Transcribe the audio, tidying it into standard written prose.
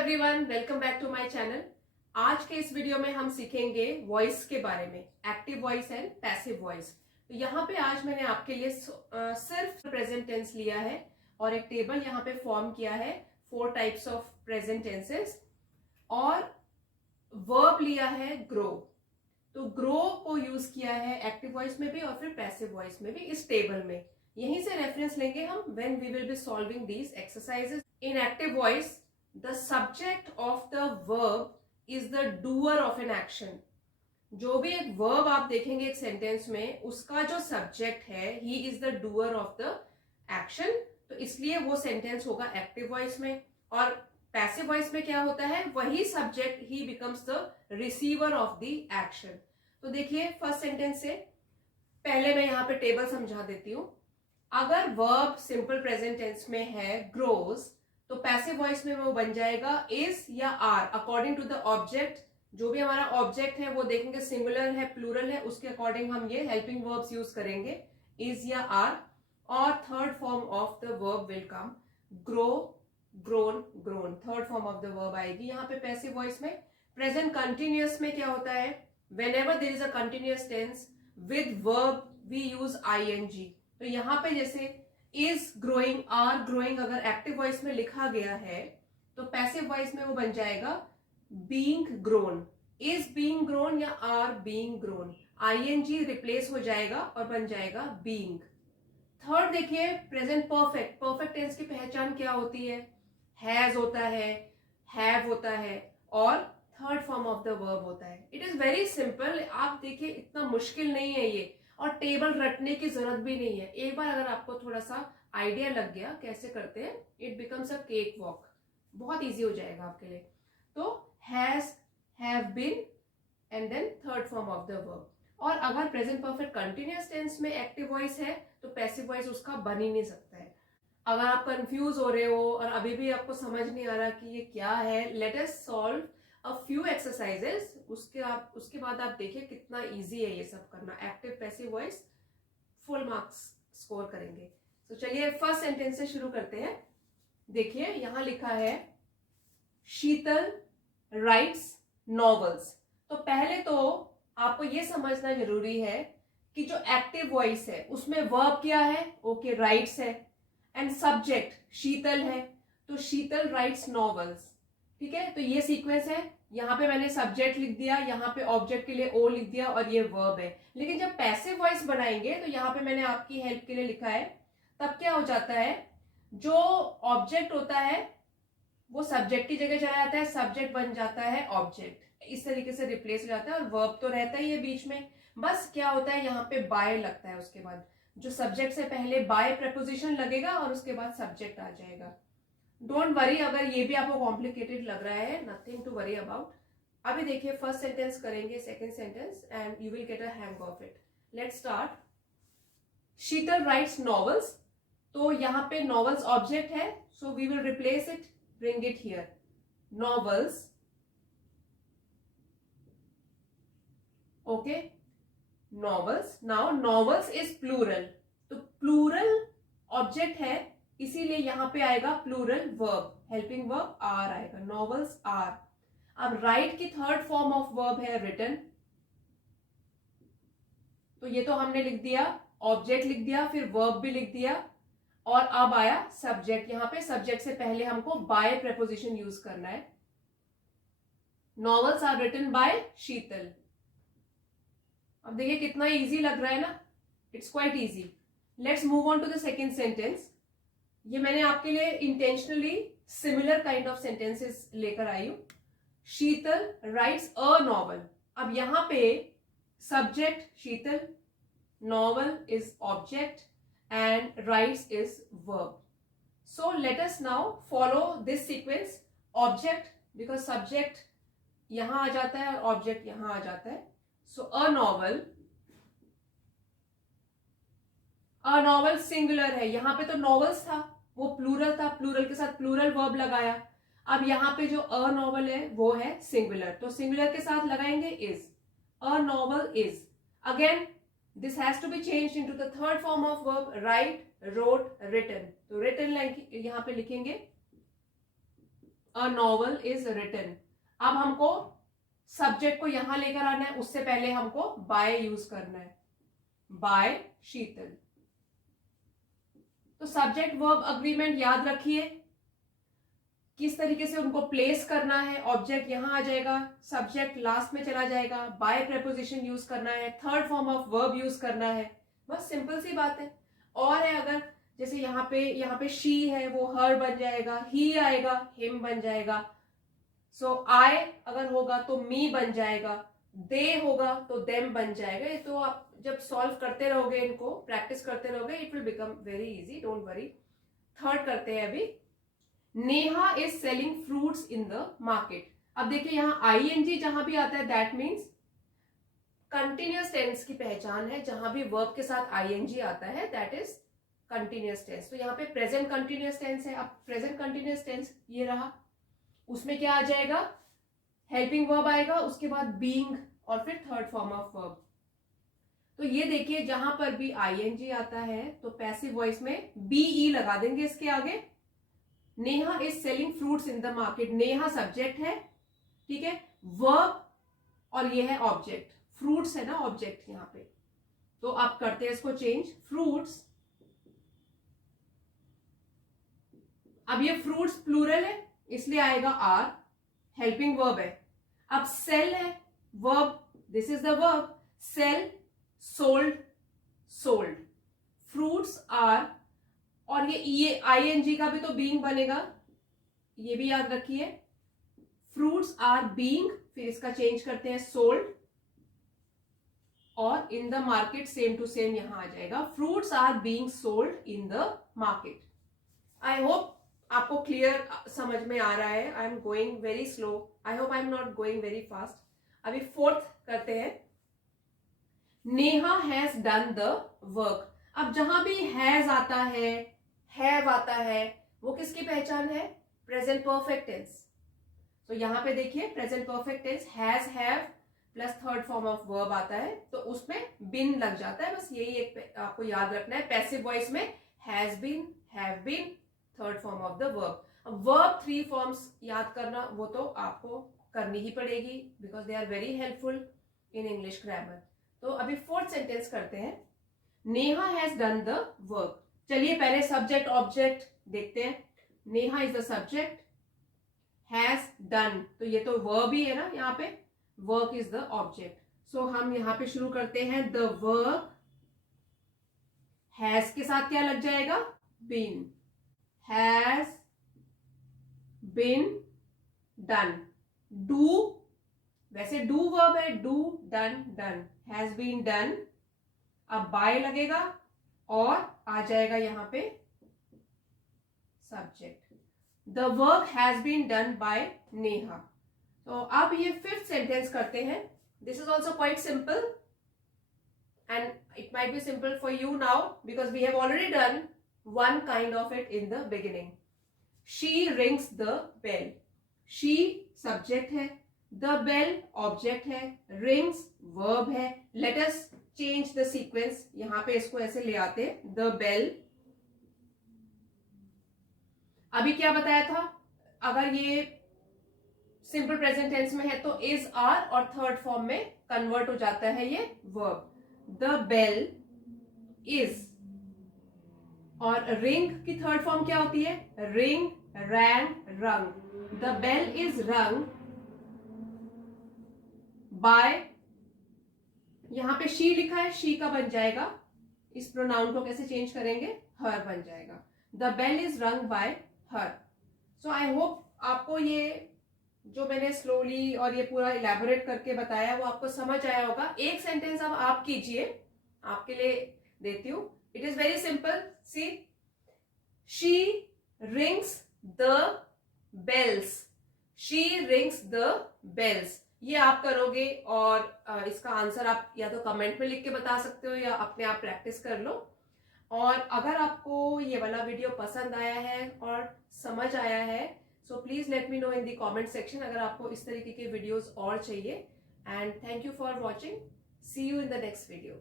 Everyone, welcome back to my channel. आज के इस वीडियो में हम सीखेंगे वॉइस के बारे में, active voice and passive voice. तो यहाँ पे आज मैंने आपके लिए सिर्फ प्रेजेंट टेंस लिया है और एक टेबल यहाँ पे फॉर्म किया है 4 टाइप्स ऑफ प्रेजेंट टेंसेस और वर्ब लिया है ग्रो। तो ग्रो को यूज किया है एक्टिव वॉइस में भी और फिर पैसिव वॉइस में भी इस टेबल में। यहीं से रेफरेंस लेंगे हम when we will be solving these exercises. In active voice the subject of the verb is the doer of an action। जो भी एक verb आप देखेंगे एक सेंटेंस में, उसका जो सब्जेक्ट है he is the doer of the action। तो इसलिए वो सेंटेंस होगा एक्टिव वॉइस में। और पैसिव वॉइस में क्या होता है, वही subject he becomes the receiver of the action। तो देखिए फर्स्ट सेंटेंस से पहले मैं यहाँ पे टेबल समझा देती हूँ। अगर वर्ब सिंपल प्रेजेंट टेंस में है ग्रोज, तो पैसिव वॉइस में वो बन जाएगा इज या are according to the object. जो भी हमारा ऑब्जेक्ट है वो देखेंगे सिंगुलर है प्लूरल है, उसके अकॉर्डिंग हम ये हेल्पिंग वर्ब्स यूज करेंगे इज या आर। और third form of the verb will come grow, grown, grown. Third form of the verb आएगी यहाँ पे पैसिव वॉइस में। प्रेजेंट कंटिन्यूअस में क्या होता है, whenever there is a continuous tense with verb we use ING. तो यहाँ पे जैसे इज ग्रोइंग, आर ग्रोइंग अगर एक्टिव वॉइस में लिखा गया है तो पैसिव वॉइस में वो बन जाएगा being grown. Is being grown या are being grown, ING replace हो जाएगा और बन जाएगा बीइंग। थर्ड देखिए प्रेजेंट परफेक्ट। परफेक्ट टेंस की पहचान क्या होती है, हैज होता है, हैव होता है और third form of the verb होता है। It is very simple. आप देखिए इतना मुश्किल नहीं है ये, और टेबल रटने की जरूरत भी नहीं है। एक बार अगर आपको थोड़ा सा आइडिया लग गया कैसे करते हैं, it becomes a cake walk, बहुत इजी हो जाएगा आपके लिए। तो has, have been and then third form of the verb. और अगर प्रेजेंट परफेक्ट कंटिन्यूअस टेंस में एक्टिव वॉइस है तो पैसिव वॉइस उसका बन ही नहीं सकता है। अगर आप कंफ्यूज हो रहे हो और अभी भी आपको समझ नहीं आ रहा कि ये क्या है, let us solve a few exercises. उसके बाद आप देखिए कितना इजी है ये सब करना। Active passive voice full marks score करेंगे। तो चलिए फर्स्ट सेंटेंस से शुरू करते हैं। देखिए यहां लिखा है शीतल राइट्स नॉवेल्स। तो पहले तो आपको ये समझना जरूरी है कि जो एक्टिव वॉइस है उसमें वर्ब क्या है, ओके राइट्स है, एंड सब्जेक्ट शीतल है। तो शीतल राइट्स नॉवेल्स, ठीक है। तो ये सीक्वेंस है, यहाँ पे मैंने सब्जेक्ट लिख दिया, यहाँ पे ऑब्जेक्ट के लिए ओ लिख दिया और ये वर्ब है। लेकिन जब पैसिव वॉइस बनाएंगे तो यहाँ पे मैंने आपकी हेल्प के लिए लिखा है, तब क्या हो जाता है, जो ऑब्जेक्ट होता है वो सब्जेक्ट की जगह चला जाता है, सब्जेक्ट बन जाता है ऑब्जेक्ट, इस तरीके से रिप्लेस हो जाता है। और वर्ब तो रहता ही है बीच में, बस क्या होता है यहाँ पे बाय लगता है। उसके बाद जो सब्जेक्ट से पहले बाय प्रपोजिशन लगेगा और उसके बाद सब्जेक्ट आ जाएगा। डोंट वरी अगर ये भी आपको कॉम्प्लिकेटेड लग रहा है, नथिंग टू वरी अबाउट। अभी देखिए फर्स्ट सेंटेंस करेंगे, second sentence, and you will get a hang of it. Let's start. Sheetal writes novels. तो यहाँ पे नॉवेल्स ऑब्जेक्ट है, so we will replace it, bring it here, novels, okay, novels. Now novels is plural, तो plural object है इसीलिए यहां पे आएगा plural verb, helping verb are आएगा, नॉवेल्स आर। अब राइट की थर्ड फॉर्म ऑफ वर्ब है रिटन। तो ये तो हमने लिख दिया, ऑब्जेक्ट लिख दिया, फिर वर्ब भी लिख दिया, और अब आया सब्जेक्ट। यहां पे सब्जेक्ट से पहले हमको बाय प्रेपोजिशन यूज करना है। Novels are written by Sheetal. अब देखिए कितना इजी लग रहा है ना, it's quite easy. Let's move on to the second sentence. ये मैंने आपके लिए intentionally similar kind of sentences लेकर आई हूं। Sheetal writes a novel. अब यहां पे subject Sheetal, novel is object and writes is verb. So let us now follow this sequence. Object, because subject यहां आ जाता है और ऑब्जेक्ट यहां आ जाता है। So a novel, a novel singular है, यहां पे तो नॉवेल्स था वो प्लूरल था, प्लूरल के साथ प्लूरल वर्ब लगाया। अब यहाँ पे जो अ नॉवल है वो है सिंगुलर, तो सिंगुलर के साथ लगाएंगे is, a novel is. Again this has to be changed into the third form of verb, write, wrote, written. तो रिटन यहाँ पे लिखेंगे अ नॉवल इज रिटन। अब हमको सब्जेक्ट को यहां लेकर आना है, उससे पहले हमको बाय यूज करना है, बाय शीतल। तो सब्जेक्ट वर्ब अग्रीमेंट याद रखिए, किस तरीके से उनको प्लेस करना है। ऑब्जेक्ट यहां आ जाएगा, सब्जेक्ट लास्ट में चला जाएगा, बाय प्रेपोजिशन यूज करना है, third form of verb use करना है, बस सिंपल सी बात है। और है अगर जैसे यहाँ पे शी है, वो हर बन जाएगा, ही आएगा, हिम बन जाएगा। सो आई अगर होगा तो मी बन जाएगा, दे होगा तो देम बन जाएगा। ये तो आप जब सॉल्व करते रहोगे, इनको प्रैक्टिस करते रहोगे, it will become very easy, don't worry. Third करते हैं अभी, Neha is selling fruits in the market. अब देखिए यहां आईएनजी जहां भी आता है दैट मीन्स कंटिन्यूअस टेंस की पहचान है। जहां भी वर्ब के साथ आईएनजी आता है दैट इज कंटिन्यूअस टेंस। तो यहाँ पे प्रेजेंट कंटिन्यूअस टेंस है। अब प्रेजेंट कंटिन्यूअस टेंस ये रहा, उसमें क्या आ जाएगा, हेल्पिंग वर्ब आएगा, उसके बाद बीइंग और फिर थर्ड फॉर्म ऑफ वर्ब। तो ये देखिए जहां पर भी आईएनजी आता है तो पैसिव वॉइस में बीई लगा देंगे इसके आगे। Neha is selling fruits in the market, Neha subject है, ठीक है, वर्ब और ये है ऑब्जेक्ट, फ्रूट्स है ना ऑब्जेक्ट यहां पे। तो आप करते हैं इसको चेंज, फ्रूट्स। अब ये फ्रूट्स प्लूरल है इसलिए आएगा आर, हेल्पिंग वर्ब है। अब सेल है verb, this is the verb, sell, sold, sold, fruits are, और ये आईएनजी का भी तो बीइंग बनेगा, ये भी याद रखिए, फ्रूट्स आर बीइंग, फिर इसका चेंज करते हैं सोल्ड, और in the market same to same यहां आ जाएगा, fruits are being sold in the market. I hope आपको क्लियर समझ में आ रहा है। I am going very slow, I hope I am not going very fast. अभी फोर्थ करते हैं, Neha has done the work. अब जहां भी हैज आता है, हैव आता है, वो किसकी पहचान है, प्रेजेंट परफेक्ट टेंस। तो यहां पे देखिए present perfect tense has, have plus third form of verb आता है, तो उसमें बिन लग जाता है, बस यही एक आपको याद रखना है। पैसिव वॉइस में has been, have been, third form of the verb. अब वर्ब थ्री फॉर्म्स याद करना वो तो आपको करनी ही पड़ेगी because they are very helpful in English grammar. तो अभी फोर्थ सेंटेंस करते हैं, Neha has done the work. चलिए पहले सब्जेक्ट ऑब्जेक्ट देखते हैं। Neha is the subject, has done तो ये तो वर्ब ही है ना, यहाँ पे work is the object. So हम यहाँ पे शुरू करते हैं, द वर्क, हैज के साथ क्या लग जाएगा, been, has been done. Do, वैसे डू वर्ब है, do, done, done, has been done. अब बाय लगेगा और आ जाएगा यहां पे subject, the work has been done by Neha. तो अब ये फिफ्थ सेंटेंस करते हैं। This is also quite simple and it might be simple for you now because we have already done one kind of it in the beginning. She rings the bell. She subject है, the bell object है, rings verb है। Let us change the sequence. यहां पे इसको ऐसे ले आते, the bell। अभी क्या बताया था, अगर ये सिंपल प्रेजेंट टेंस में है तो is, are और थर्ड फॉर्म में कन्वर्ट हो जाता है ये verb। The bell is, और रिंग की थर्ड फॉर्म क्या होती है, रिंग, रैंग, रंग। द बेल इज रंग बाय, यहां पे शी लिखा है, शी का बन जाएगा, इस प्रोनाउन को कैसे चेंज करेंगे, हर बन जाएगा। द बेल इज रंग बाय हर। सो आई होप आपको ये जो मैंने स्लोली और ये पूरा इलेबोरेट करके बताया वो आपको समझ आया होगा। एक सेंटेंस अब आप कीजिए, आपके लिए देती हूं। It is very simple. See, she rings the bells. She rings the bells. ये आप करोगे और इसका आंसर आप या तो कमेंट में लिख के बता सकते हो या अपने आप प्रैक्टिस कर लो। और अगर आपको ये वाला वीडियो पसंद आया है और समझ आया है so please let me know in the comment section अगर आपको इस तरीके के वीडियोस और चाहिए। And thank you for watching, see you in the next video.